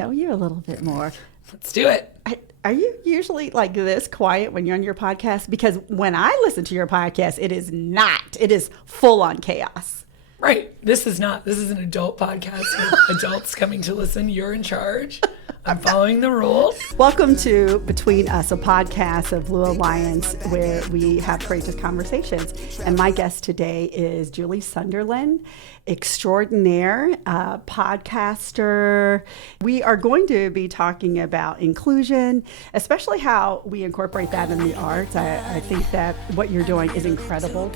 know you a little bit more. Let's do it. Are you usually like this quiet when you're on your podcast? Because when I listen to your podcast, it is not. It is full on chaos. Right. This is an adult podcast with adults coming to listen. You're in charge. I'm following the rules. Welcome to Between Us, a podcast of Blue Alliance where we have courageous conversations. And my guest today is Julie Sunderland, extraordinaire, podcaster. We are going to be talking about inclusion, especially how we incorporate that in the arts. I think that what you're doing is incredible.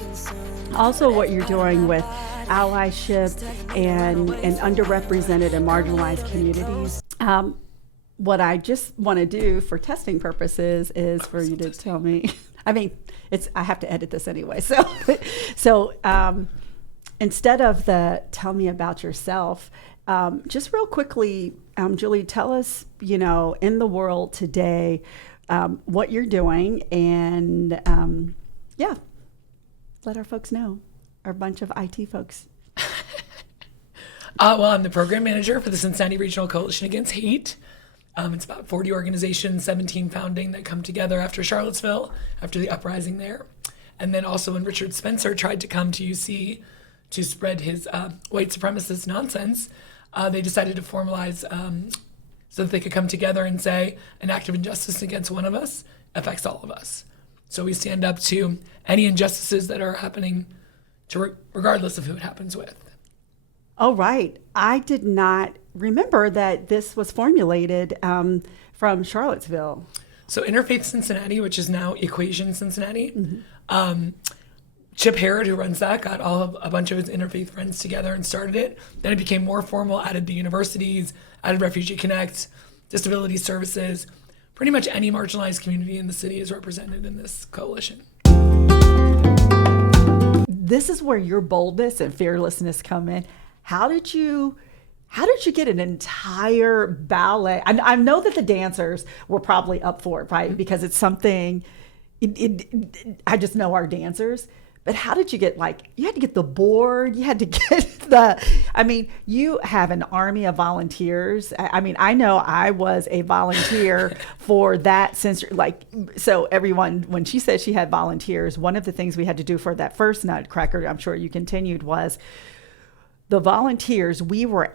Also, what you're doing with allyship and underrepresented and marginalized communities. What I just want to do for testing purposes is for you to tell me. I mean, I have to edit this anyway. So instead of the tell me about yourself, just real quickly, Julie, tell us, in the world today, what you're doing, and let our folks know, our bunch of IT folks. Well, I'm the program manager for the Cincinnati Regional Coalition Against Hate. It's about 40 organizations, 17 founding, that come together after Charlottesville, after the uprising there. And then also when Richard Spencer tried to come to UC to spread his white supremacist nonsense, they decided to formalize so that they could come together and say an act of injustice against one of us affects all of us. So we stand up to any injustices that are happening, regardless of who it happens with. Oh, right. I did not remember that this was formulated from Charlottesville. So Interfaith Cincinnati, which is now Equation Cincinnati, Chip Herod, who runs that, got a bunch of his interfaith friends together and started it. Then it became more formal, added the universities, added Refugee Connect, disability services. Pretty much any marginalized community in the city is represented in this coalition. This is where your boldness and fearlessness come in. How did you get an entire ballet? I know that the dancers were probably up for it, right? Because it's something, I just know our dancers. But how did you get, you had to get the board, you had to get you have an army of volunteers. I know I was a volunteer for that so everyone, when she said she had volunteers, one of the things we had to do for that first Nutcracker, I'm sure you continued, was the volunteers, we were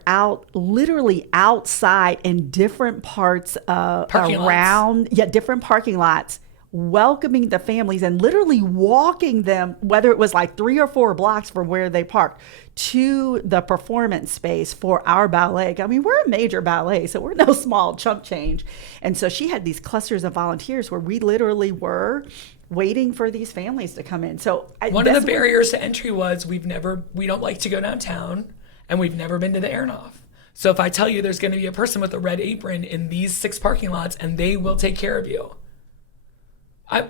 literally outside in different parts of different parking lots, welcoming the families and literally walking them, whether it was 3 or 4 blocks from where they parked, to the performance space for our ballet. We're a major ballet, so we're no small chump change. And so she had these clusters of volunteers where we literally were waiting for these families to come in. So one of the barriers to entry was we don't like to go downtown, and we've never been to the Airnoff. So if I tell you there's going to be a person with a red apron in these 6 parking lots, and they will take care of you.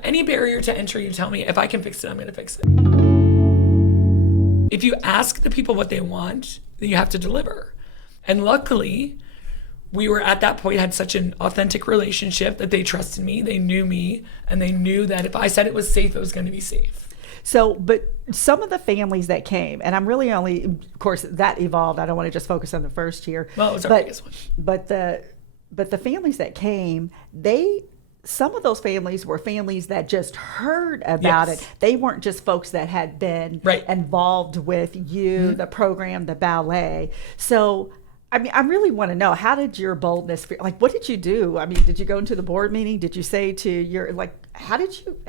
Any barrier to entry, you tell me. If I can fix it, I'm going to fix it. If you ask the people what they want, then you have to deliver. And luckily, we were at that point, had such an authentic relationship that they trusted me, they knew me, and they knew that if I said it was safe, it was going to be safe. So, but some of the families that came, and I'm really only, of course, that evolved. I don't want to just focus on the first year. Well, it was our biggest one. But the families that came, some of those families were families that just heard about it. They weren't just folks that had been involved with you, the program, the ballet. So, I really want to know, how did your boldness feel? What did you do? Did you go into the board meeting? Did you say to your, how did you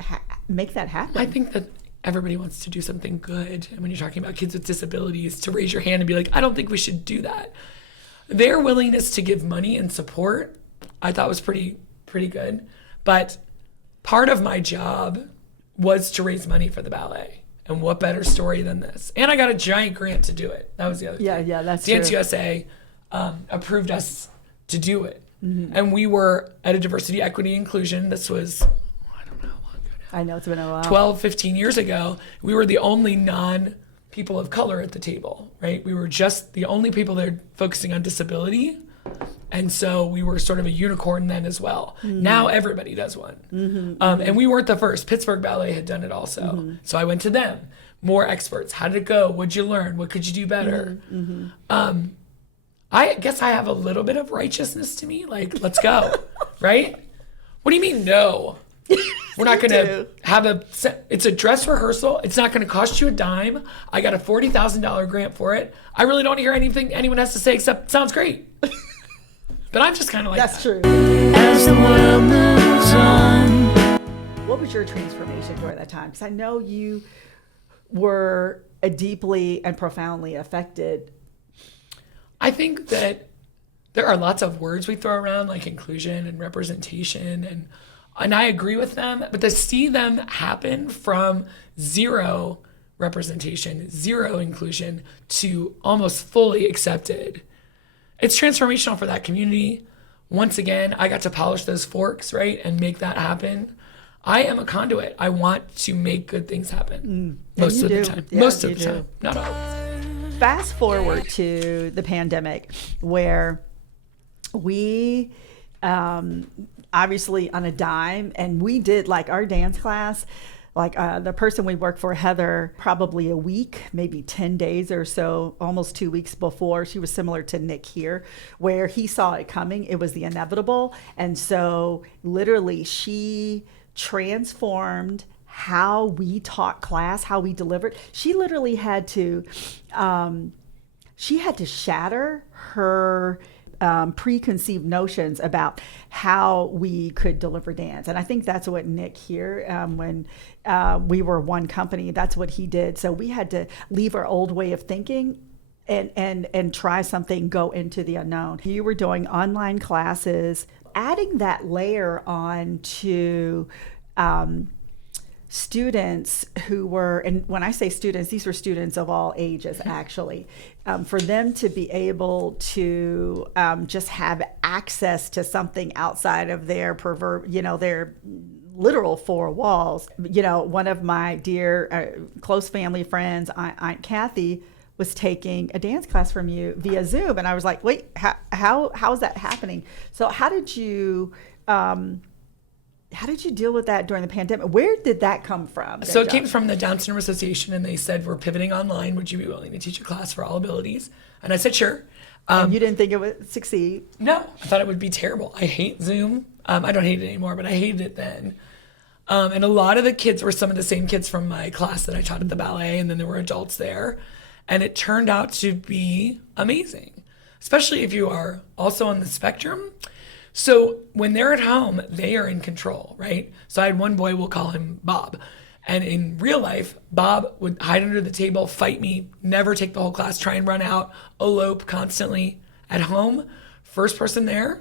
make that happen? I think that everybody wants to do something good. And when you're talking about kids with disabilities, to raise your hand and be like, I don't think we should do that. Their willingness to give money and support, I thought was pretty good. But part of my job was to raise money for the ballet. And what better story than this? And I got a giant grant to do it. That was the other thing. Yeah, that's Dance true. USA approved us to do it. Mm-hmm. And we were at a diversity, equity, inclusion. This was, I don't know how long ago now. I know, it's been a while. 12, 15 years ago. We were the only non-people of color at the table, right? We were just the only people that are focusing on disability. And so we were sort of a unicorn then as well. Mm-hmm. Now everybody does one. Mm-hmm. And we weren't the first. Pittsburgh Ballet had done it also. Mm-hmm. So I went to them. More experts. How did it go? What'd you learn? What could you do better? Mm-hmm. I guess I have a little bit of righteousness to me. Like, let's go, right? What do you mean, no? We're not going to have it's a dress rehearsal. It's not going to cost you a dime. I got a $40,000 grant for it. I really don't hear anything anyone has to say except sounds great. But I'm just kind of like That's that. true. As the world moves on. What was your transformation during that time? Because I know you were deeply and profoundly affected. I think that there are lots of words we throw around like inclusion and representation, and I agree with them, but to see them happen from zero representation, zero inclusion to almost fully accepted, it's transformational for that community. Once again, I got to polish those forks, right, and make that happen. I am a conduit. I want to make good things happen. Most of the time. Yeah, Most of the time. Not always. Fast forward to the pandemic, where we obviously on a dime, and we did like our dance class, like the person we worked for, Heather, probably a week, maybe 10 days or so, almost 2 weeks before. She was similar to Nick here, where he saw it coming. It was the inevitable. And so literally she transformed how we taught class, how we delivered. She literally had to shatter her preconceived notions about how we could deliver dance. And I think that's what Nick here, when we were one company, that's what he did. So we had to leave our old way of thinking and try something, go into the unknown. You were doing online classes, adding that layer on to students who were, and when I say students, these were students of all ages, actually, for them to be able to just have access to something outside of their their literal four walls. One of my dear close family friends, Aunt Kathy, was taking a dance class from you via Zoom, and I was like, wait, how is that happening? So how did you deal with that during the pandemic? Where did that come from? So it came from the Down Syndrome Association, and they said, we're pivoting online. Would you be willing to teach a class for all abilities? And I said, sure. And you didn't think it would succeed? No, I thought it would be terrible. I hate Zoom. I don't hate it anymore, but I hated it then. And a lot of the kids were some of the same kids from my class that I taught at the ballet, and then there were adults there. And it turned out to be amazing, especially if you are also on the spectrum. So when they're at home, they are in control, right? So I had one boy, we'll call him Bob. And in real life, Bob would hide under the table, fight me, never take the whole class, try and run out, elope constantly. At home, first person there,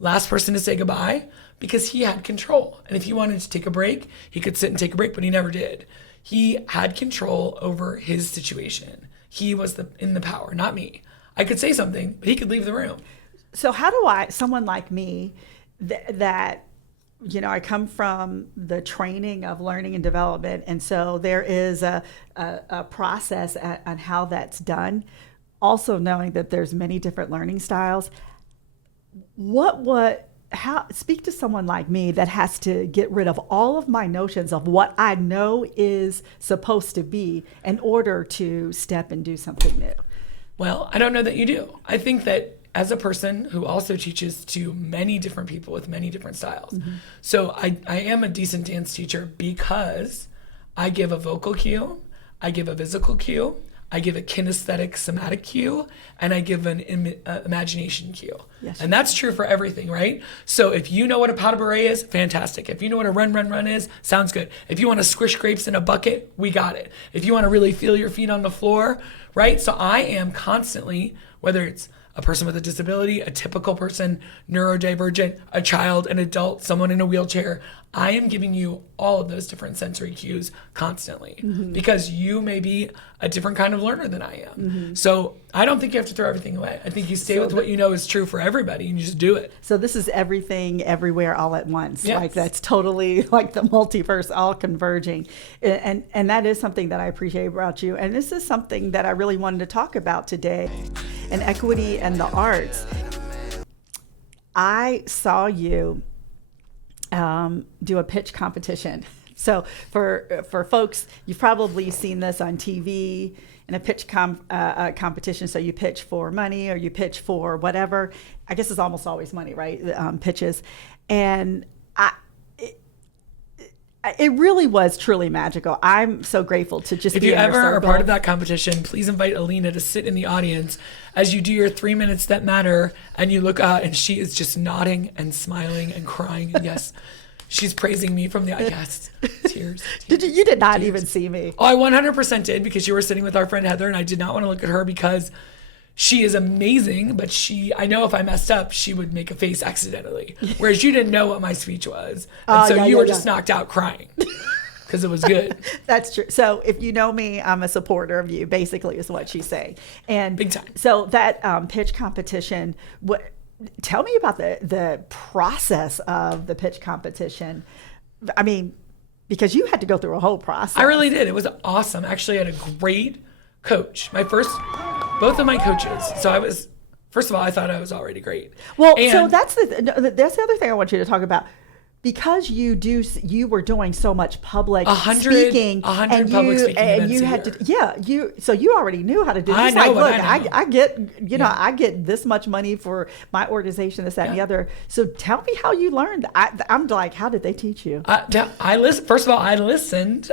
last person to say goodbye, because he had control. And if he wanted to take a break, he could sit and take a break, but he never did. He had control over his situation. He was in the power, not me. I could say something, but he could leave the room. So how do someone like me, that, I come from the training of learning and development, and so there is a process on how that's done, also knowing that there's many different learning styles. How speak to someone like me that has to get rid of all of my notions of what I know is supposed to be in order to step and do something new? Well, I don't know that you do. I think that as a person who also teaches to many different people with many different styles. Mm-hmm. So I am a decent dance teacher because I give a vocal cue, I give a physical cue, I give a kinesthetic somatic cue, and I give an imagination cue. Yes, and that's true for everything, right? So if you know what a pas de bourrée is, fantastic. If you know what a run is, sounds good. If you want to squish grapes in a bucket, we got it. If you want to really feel your feet on the floor, right? So I am constantly, whether it's a person with a disability, a typical person, neurodivergent, a child, an adult, someone in a wheelchair, I am giving you all of those different sensory cues constantly, mm-hmm. because you may be a different kind of learner than I am. Mm-hmm. So I don't think you have to throw everything away. I think you stay with what you know is true for everybody, and you just do it. So this is everything, everywhere, all at once. Yes. Like that's totally like the multiverse, all converging. And that is something that I appreciate about you. And this is something that I really wanted to talk about today, and equity and the arts. I saw you do a pitch competition. So for folks, you've probably seen this on TV in a pitch competition, so you pitch for money or you pitch for whatever. I guess it's almost always money, right? Pitches. And it really was truly magical. I'm so grateful to just if be you in your ever are circle. part of that competition, please invite Alena to sit in the audience as you do your 3 minutes that matter, and you look out and she is just nodding and smiling and crying. And yes, she's praising me from the yes, tears. You did not tears. even see me. Oh, I 100% did, because you were sitting with our friend Heather, and I did not want to look at her because she is amazing, but I know if I messed up, she would make a face accidentally. Whereas you didn't know what my speech was. And so you were just knocked out crying because it was good. That's true. So if you know me, I'm a supporter of you, basically, is what she's saying. And big time. So that pitch competition, tell me about the process of the pitch competition. I mean, because you had to go through a whole process. I really did. It was awesome. Actually, I had a great coach. Both of my coaches. So first of all, I thought I was already great. Well, so that's the other thing I want you to talk about. Because you were doing so much public speaking, 100 public speaking events you a had year. so you already knew how to do this. I know, look, I know. I get, I get this much money for my organization, this, that, and the other. So tell me how you learned. I'm like, how did they teach you? I listened. First of all, I listened.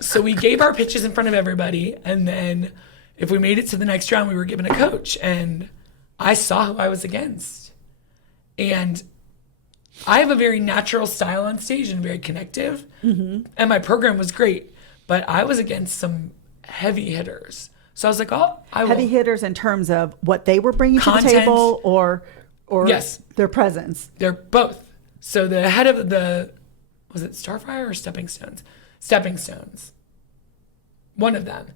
So we gave our pitches in front of everybody, and then if we made it to the next round, we were given a coach, and I saw who I was against. And I have a very natural style on stage and very connective. Mm-hmm. And my program was great, but I was against some heavy hitters. So I was like, heavy hitters in terms of what they were bringing content, to the table, or yes, their presence. They're both. So the head of was it Starfire or Stepping Stones? Stepping Stones. One of them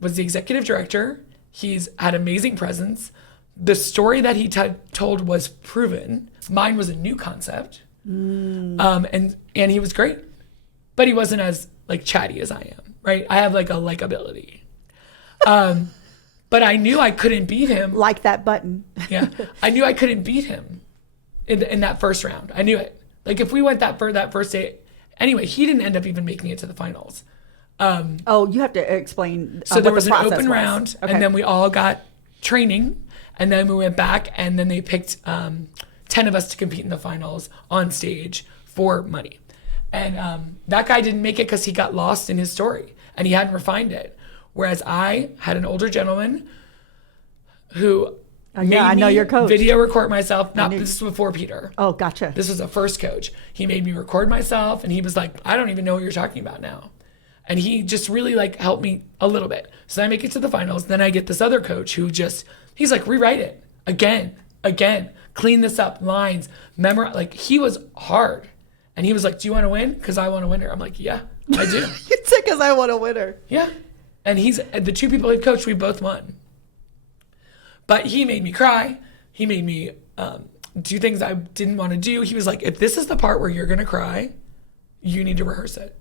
was the executive director. He's had amazing presence. The story that he told was proven. Mine was a new concept. And he was great. But he wasn't as chatty as I am, right? I have a likability. But I knew I couldn't beat him. Like that button. Yeah. I knew I couldn't beat him in that first round. I knew it. If we went that first day. Anyway, he didn't end up even making it to the finals. You have to explain. So there was an open round, and then we all got training, and then we went back, and then they picked 10 of us to compete in the finals on stage for money. And that guy didn't make it because he got lost in his story, and he hadn't refined it. Whereas I had an older gentleman who made me your coach. Video record myself. This was before Peter. Oh, gotcha. This was the first coach. He made me record myself, and he was like, I don't even know what you're talking about now. And he just really helped me a little bit. So I make it to the finals. Then I get this other coach who he's like, rewrite it again, clean this up, lines, memorize. He was hard. And he was like, do you want to win? Because I want to win her. I'm like, yeah, I do. You said, because I want to win her. Yeah. And the two people he coached, we both won. But he made me cry. He made me do things I didn't want to do. He was like, if this is the part where you're going to cry, you need to rehearse it.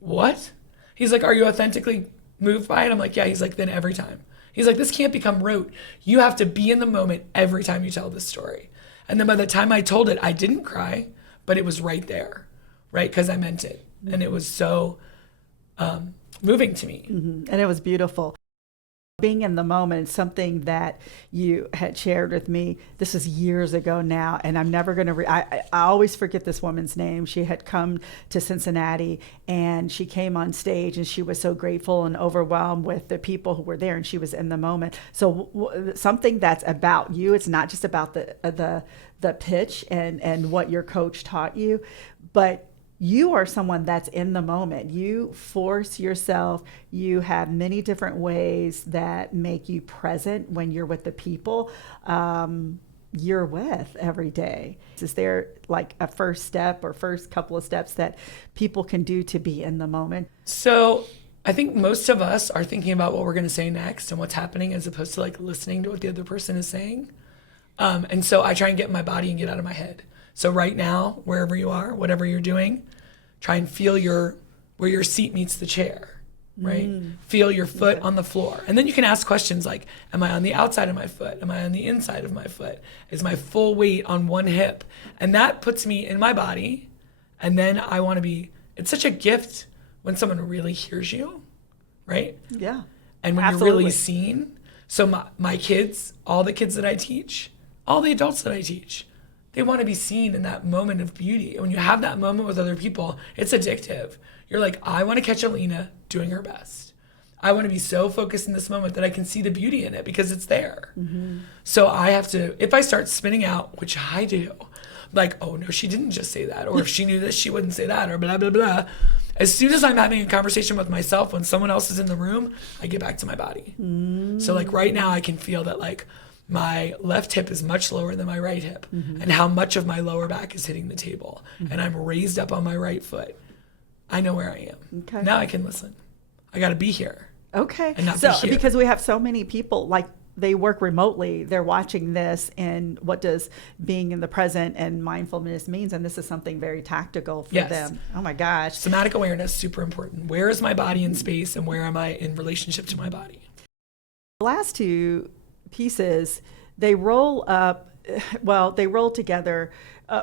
What? He's like, are you authentically moved by it? I'm like, yeah. He's like, then every time. He's like, this can't become rote. You have to be in the moment every time you tell this story. And then by the time I told it, I didn't cry, but it was right there, right? Because I meant it. Mm-hmm. And it was so moving to me. Mm-hmm. And it was beautiful. Being in the moment, something that you had shared with me, this is years ago now, and I'm never going to, I always forget this woman's name. She had come to Cincinnati, and she came on stage, and she was so grateful and overwhelmed with the people who were there, and she was in the moment. So something that's about you, it's not just about the pitch and what your coach taught you, but you are someone that's in the moment. You force yourself. You have many different ways that make you present when you're with the people you're with every day. Is there a first step or first couple of steps that people can do to be in the moment? So I think most of us are thinking about what we're going to say next and what's happening as opposed to listening to what the other person is saying. And so I try and get in my body and get out of my head. So right now, wherever you are, whatever you're doing, try and feel where your seat meets the chair, right? Feel your foot on the floor. And then you can ask questions like, am I on the outside of my foot? Am I on the inside of my foot? Is my full weight on one hip? And that puts me in my body. And then I want to it's such a gift when someone really hears you, right? Yeah. And when Absolutely. you're really seen, so my kids, all the kids that I teach, all the adults that I teach, they want to be seen in that moment of beauty. And when you have that moment with other people, it's addictive. You're like, I want to catch Alena doing her best. I want to be so focused in this moment that I can see the beauty in it because it's there. Mm-hmm. So I have to, if I start spinning out, which I do, like, oh no, she didn't just say that. Or if she knew this, she wouldn't say that, or blah, blah, blah. As soon as I'm having a conversation with myself, when someone else is in the room, I get back to my body. So like right now I can feel that like my left hip is much lower than my right hip, and how much of my lower back is hitting the table. And I'm raised up on my right foot. I know where I am. Okay. Now I can listen. I got to be here. Okay. And not so be here. because we have so many people, like they work remotely, they're watching this, and what does being in the present and mindfulness means, and this is something very tactical for Yes. them. Oh my gosh. Somatic awareness, super important. Where is my body in space, and where am I in relationship to my body? The last two pieces, they roll together.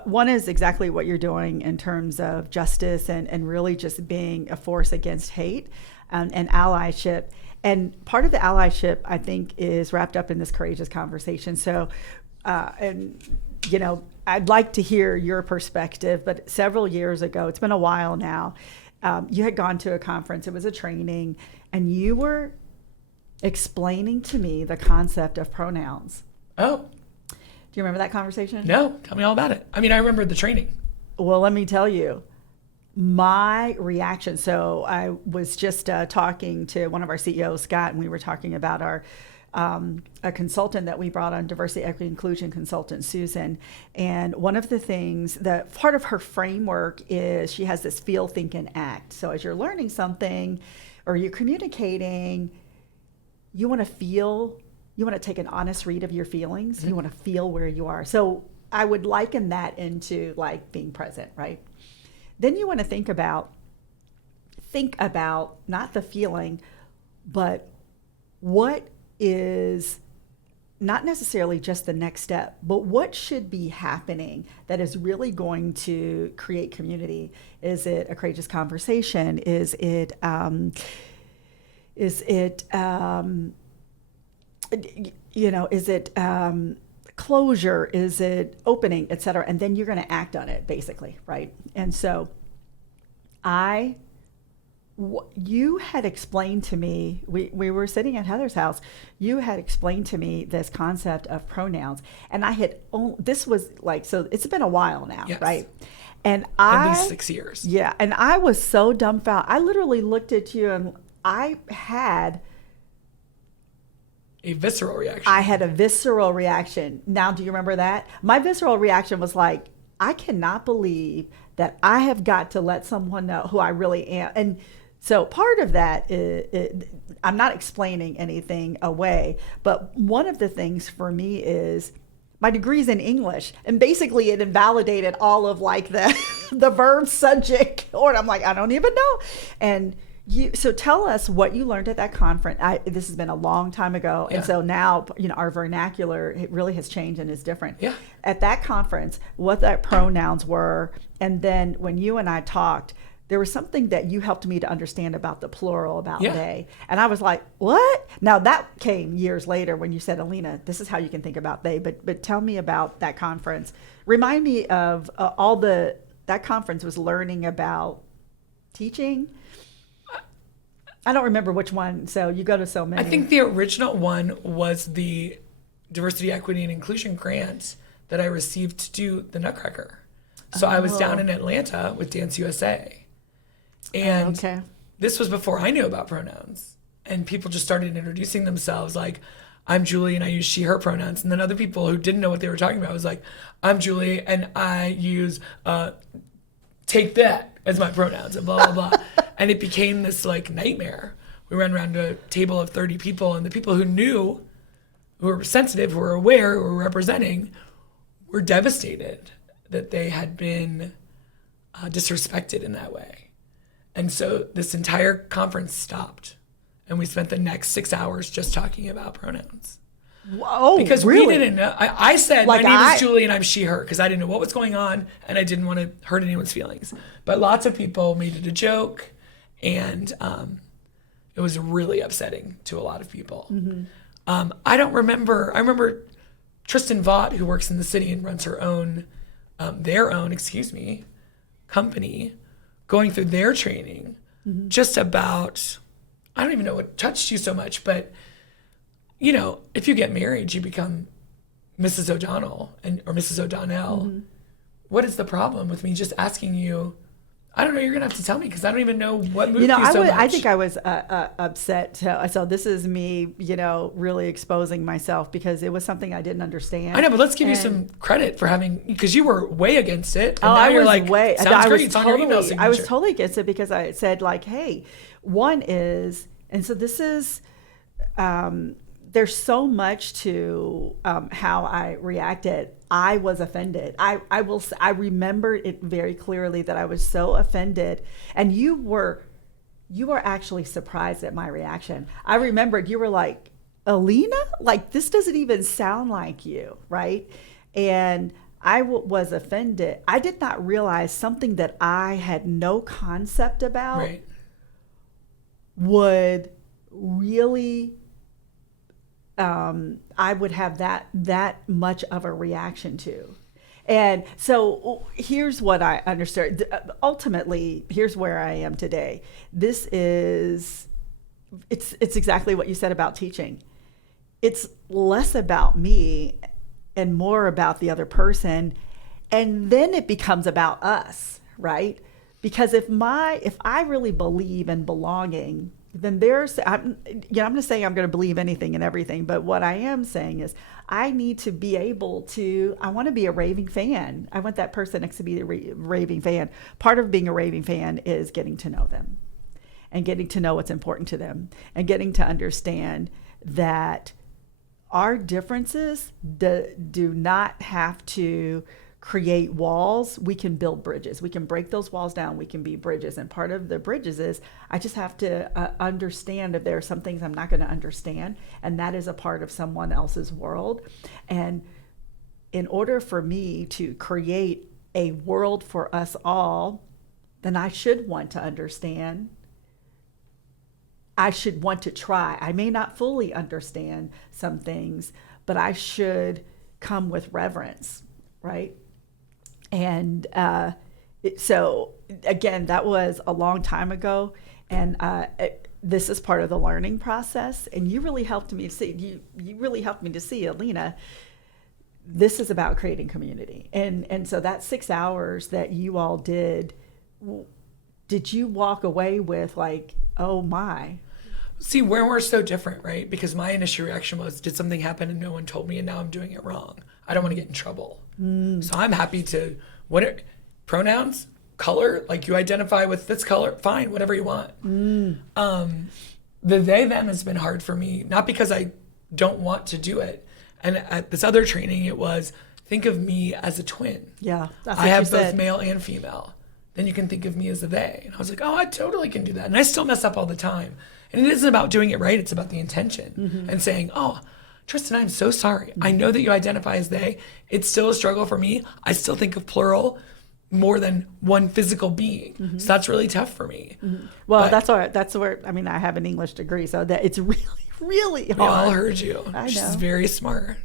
One is exactly what you're doing in terms of justice and really just being a force against hate and allyship. And part of the allyship, I think, is wrapped up in this courageous conversation. So, I'd like to hear your perspective, but several years ago, it's been a while now, you had gone to a conference, it was a training, and you were explaining to me the concept of pronouns. Oh, Do you remember that conversation? no. Tell me all about it. I mean, I remember the training. Well, let me tell you, my reaction. So I was just talking to one of our CEOs, Scott, and we were talking about our a consultant that we brought on, diversity, equity, inclusion consultant, Susan. And one of the things that part of her framework is she has this feel, think, and act. So as you're learning something or you're communicating, you want to feel, you want to take an honest read of your feelings. You want to feel where you are. So I would liken that into like being present, right? Then you want to think about not the feeling, but what is not necessarily just the next step, but what should be happening that is really going to create community? Is it a courageous conversation? Is it closure? Is it opening, et cetera? And then you're going to act on it, basically, right? And so you had explained to me, we were sitting at Heather's house, you had explained to me this concept of pronouns, and I had, this was like, so it's been a while now, Yes. right? And At least 6 years. Yeah, and I was so dumbfounded. I literally looked at you and I had A visceral reaction. I had a visceral reaction. Now, do you remember that? My visceral reaction was like, I cannot believe that I have got to let someone know who I really am. And so part of that is, I'm not explaining anything away, but one of the things for me is my degree's in English, and basically it invalidated all of like the verb, subject, or I'm like, I don't even know. And so tell us what you learned at that conference. This has been a long time ago. Yeah. And so now, our vernacular, it really has changed and is different. Yeah. At that conference, what that pronouns were. And then when you and I talked, there was something that you helped me to understand about the plural, about they. And I was like, what? Now that came years later when you said, Alena, this is how you can think about they. But tell me about that conference. Remind me of that conference was learning about teaching. I don't remember which one, so you go to so many. I think the original one was the Diversity, Equity, and Inclusion grant that I received to do the Nutcracker. So I was down in Atlanta with Dance USA. And this was before I knew about pronouns. And people just started introducing themselves like, I'm Julie and I use she, her pronouns. And then other people who didn't know what they were talking about was like, I'm Julie and I use take that as my pronouns and blah, blah, blah. And it became this like nightmare. We ran around a table of 30 people, and the people who knew, who were sensitive, who were aware, who were representing, were devastated that they had been disrespected in that way. And so this entire conference stopped, and we spent the next 6 hours just talking about pronouns. Whoa, because really? we didn't know. I said, Like my name is Julie and I'm she, her, because I didn't know what was going on and I didn't want to hurt anyone's feelings. But lots of people made it a joke, and it was really upsetting to a lot of people. I remember Tristan Vaught, who works in the city and runs their own company, going through their training just about, I don't even know what touched you so much, but you know, if you get married, you become Mrs. O'Donnell or Mrs. O'Donnell. What is the problem with me just asking you? I don't know. You're gonna have to tell me because I don't even know what moved you so much. I think I was upset. So this is me, really exposing myself because it was something I didn't understand. I know, but let's give you some credit for because you were way against it. And now I you're was like, way. Sounds I great. was It's on your email signature. I was totally against it because I said like, hey, one is, and so this is. There's so much to how I reacted. I was offended. I remember it very clearly that I was so offended, and you were actually surprised at my reaction. I remembered you were like, Alena, like this doesn't even sound like you, right? And I was offended. I did not realize something that I had no concept about would really. I would have that much of a reaction to. And so here's what I understood. Ultimately, here's where I am today. It's exactly what you said about teaching. It's less about me and more about the other person. And then it becomes about us, right? Because if I really believe in belonging, then I'm going to say I'm going to believe anything and everything. But what I am saying is I need to be able to, I want to be a raving fan. I want that person next to be a raving fan. Part of being a raving fan is getting to know them and getting to know what's important to them and getting to understand that our differences do not have to create walls. We can build bridges. We can break those walls down. We can be bridges. And part of the bridges is I just have to understand if there are some things I'm not going to understand. And that is a part of someone else's world. And in order for me to create a world for us all, then I should want to understand. I should want to try. I may not fully understand some things, but I should come with reverence, right? And so again, that was a long time ago, and this is part of the learning process. And you really helped me to see. You really helped me to see, Alena. This is about creating community, and so that 6 hours that you all did you walk away with like, oh my? See, where we're so different, right? Because my initial reaction was, did something happen and no one told me and now I'm doing it wrong? I don't want to get in trouble. So I'm happy to, pronouns, color, like you identify with this color, fine, whatever you want. The they, them has been hard for me, not because I don't want to do it. And at this other training, it was, think of me as a twin. Yeah, that's I have both male and female. Then you can think of me as a they. And I was like, oh, I totally can do that. And I still mess up all the time. And it isn't about doing it right. It's about the intention and saying, oh, Tristan, I'm so sorry. I know that you identify as they. It's still a struggle for me. I still think of plural more than one physical being. So that's really tough for me. Well, but that's where, I mean, I have an English degree, so that it's really, really hard. We all heard you. I know. She's very smart.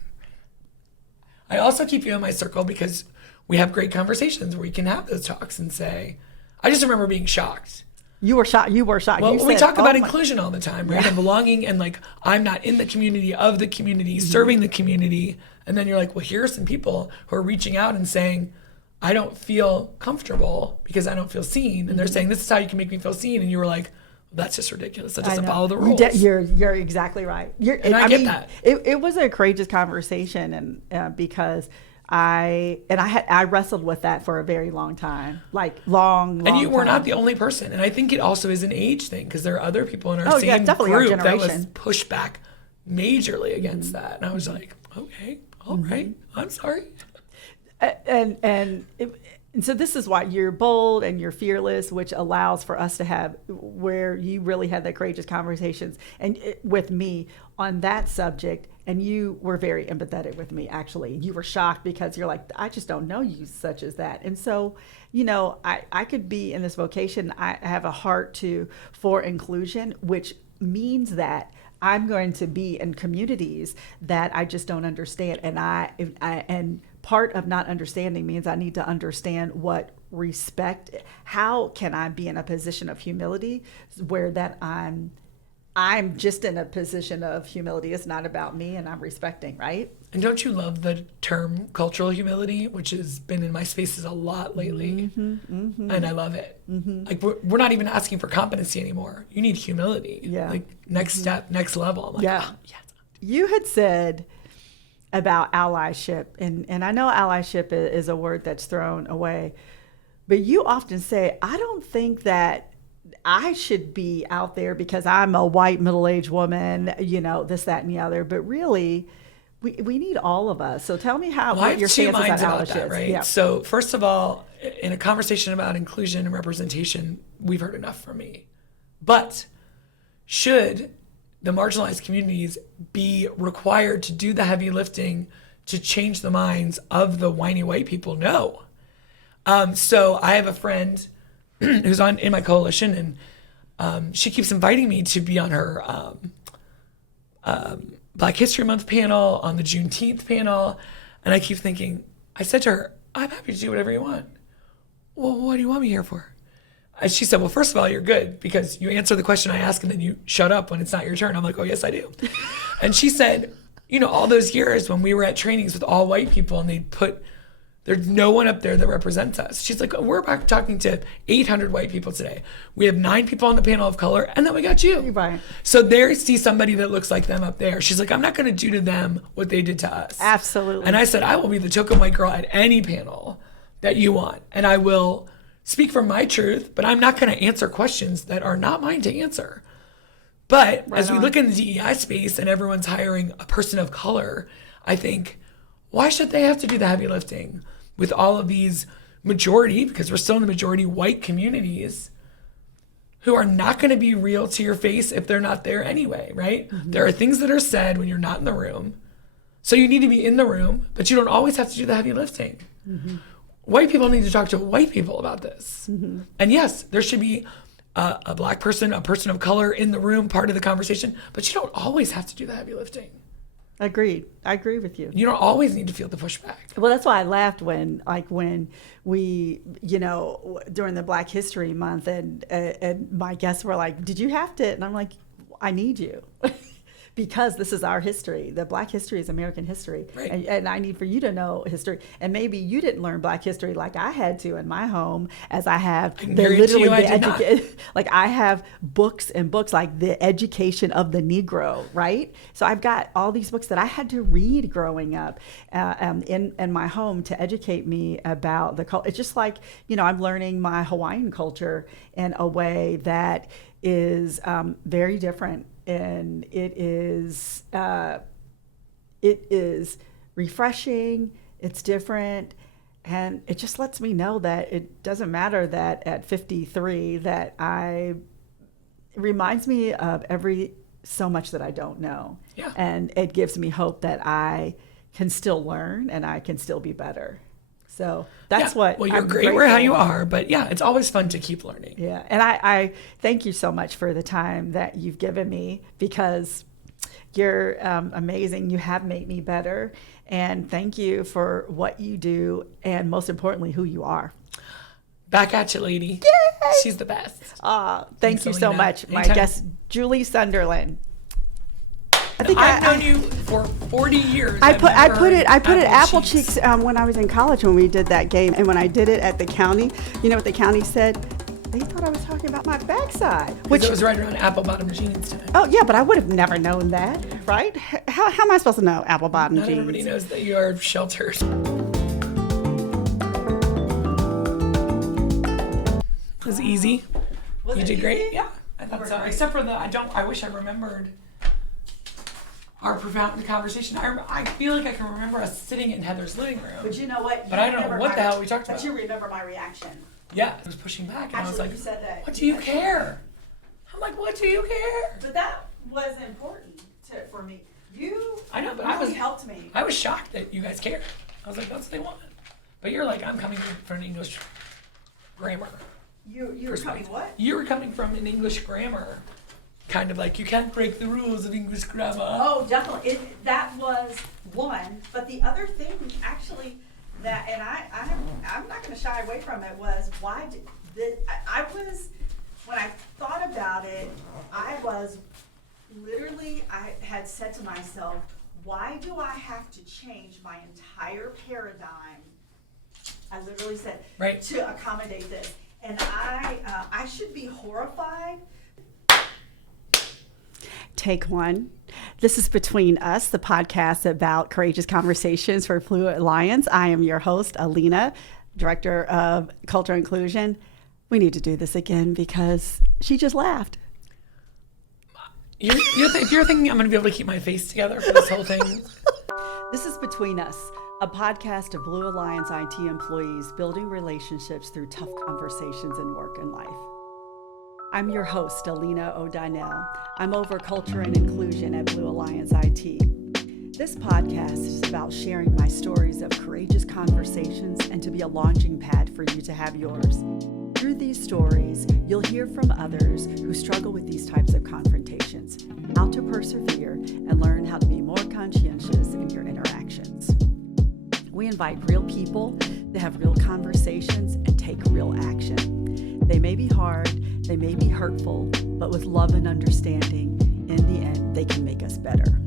I also keep you in my circle because we have great conversations where we can have those talks and say, I just remember being shocked. You were shocked. Well, we talk about inclusion all the time, right? And belonging, and like, I'm not in the community of the community, serving the community. And then you're like, well, here are some people who are reaching out and saying, I don't feel comfortable because I don't feel seen. And they're saying, this is how you can make me feel seen. And you were like, well, that's just ridiculous. That doesn't follow the rules. You're exactly right. I get that. It was a courageous conversation, and because I wrestled with that for a very long time, like long. And you were time. not the only person. And I think it also is an age thing because there are other people in our same definitely group our that was pushed back majorly against that. And I was like, okay, all right, I'm sorry. And so this is why you're bold and you're fearless, which allows for us to have where you really had that courageous conversations and with me on that subject. And you were very empathetic with me, actually. You were shocked because you're like, I just don't know you such as that. And so, I could be in this vocation. I have a heart for inclusion, which means that I'm going to be in communities that I just don't understand. And part of not understanding means I need to understand what respect, how can I be in a position of humility where that I'm just in a position of humility. It's not about me, and I'm respecting, right? And don't you love the term cultural humility, which has been in my spaces a lot lately? And I love it. Like, we're not even asking for competency anymore. You need humility. Yeah. Like, next step, next level. I'm like, Yeah. oh, yes. You had said about allyship, and I know allyship is a word that's thrown away, but you often say, I don't think that I should be out there because I'm a white middle-aged woman, you know, this, that, and the other. But really, we need all of us. So tell me what your stance on allyship is. Right? Yeah. So first of all, in a conversation about inclusion and representation, we've heard enough from me. But should the marginalized communities be required to do the heavy lifting to change the minds of the whiny white people? No. So I have a friend who's in my coalition, and she keeps inviting me to be on her Black History Month panel, on the Juneteenth panel, and I keep thinking, I said to her, I'm happy to do whatever you want. Well, what do you want me here for? And she said, well, first of all, you're good because you answer the question I ask and then you shut up when it's not your turn. I'm like, oh, yes, I do. And she said, you know, all those years when we were at trainings with all white people and they'd put, there's no one up there that represents us. She's like, we're back talking to 800 white people today. We have 9 people on the panel of color, and then we got you. Right. So they see somebody that looks like them up there. She's like, I'm not going to do to them what they did to us. Absolutely. And I said, I will be the token white girl at any panel that you want. And I will speak from my truth, but I'm not going to answer questions that are not mine to answer. But as we look in the DEI space and everyone's hiring a person of color, I think, why should they have to do the heavy lifting with all of these majority, because we're still in the majority, white communities who are not going to be real to your face if they're not there anyway, right? There are things that are said when you're not in the room. So you need to be in the room, but you don't always have to do the heavy lifting. White people need to talk to white people about this. And yes, there should be a Black person, a person of color in the room, part of the conversation, but you don't always have to do the heavy lifting. Agreed. I agree with you. You don't always need to feel the pushback. Well, that's why I laughed when we, you know, during the Black History Month, and my guests were like, "Did you have to?" And I'm like, "I need you." Because this is our history. The Black history is American history. Right. And I need for you to know history. And maybe you didn't learn Black history like I had to in my home, as I have like I have books and books like The Education of the Negro, right? So I've got all these books that I had to read growing up in my home to educate me about the culture. It's just like, you know, I'm learning my Hawaiian culture in a way that is very different. And it is refreshing, it's different, and it just lets me know that it doesn't matter that at 53 that it reminds me of so much that I don't know. Yeah. And it gives me hope that I can still learn and I can still be better. So that's what. Well, you're I'm great where how you are, but yeah, it's always fun to keep learning. Yeah, and I thank you so much for the time that you've given me, because you're amazing. You have made me better, and thank you for what you do, and most importantly, who you are. Back at you, lady. Yay! She's the best. Thank you so Alena. much, my Anytime. guest, Julie Sunderland. I think I've known you for 40 years. I put it Apple Apple Cheeks. Cheeks when I was in college when we did that game, and when I did it at the county, you know what the county said? They thought I was talking about my backside. Which it was right around apple bottom jeans time. Oh yeah, but I would have never known that, right? How am I supposed to know apple bottom Not jeans? everybody knows that you are sheltered. It was easy. You did great. Yeah, I thought so. Except for I wish I remembered our profound conversation. I feel like I can remember us sitting in Heather's living room. But you know what? But I don't know what the hell we talked about. But you remember my reaction. Yeah, I was pushing back, and I was Actually, like, you said that. "What do you care?" I'm like, "What do you care?" But that was important for me. I know, but really helped me. I was shocked that you guys cared. I was like, "That's what they want." But you're like, "I'm coming from an English grammar." You were coming what? You were coming from an English grammar kind of like, you can't break the rules of English grammar. Oh, definitely. That was one. But the other thing, actually, that, and I'm not going to shy away from it, was why I was, when I thought about it, I had said to myself, why do I have to change my entire paradigm? I literally said, right, to accommodate this. And I should be horrified. Take one. This is Between Us, the podcast about courageous conversations for Fluid Alliance. I am your host, Alena, Director of Culture Inclusion. We need to do this again because she just laughed. If you're thinking I'm going to be able to keep my face together for this whole thing. This is Between Us, a podcast of Blue Alliance IT employees building relationships through tough conversations in work and life. I'm your host, Alena O'Donnell. I'm over culture and inclusion at Blue Alliance IT. This podcast is about sharing my stories of courageous conversations and to be a launching pad for you to have yours. Through these stories, you'll hear from others who struggle with these types of confrontations, how to persevere, and learn how to be more conscientious in your interactions. We invite real people to have real conversations and take real action. They may be hard, they may be hurtful, but with love and understanding, in the end, they can make us better.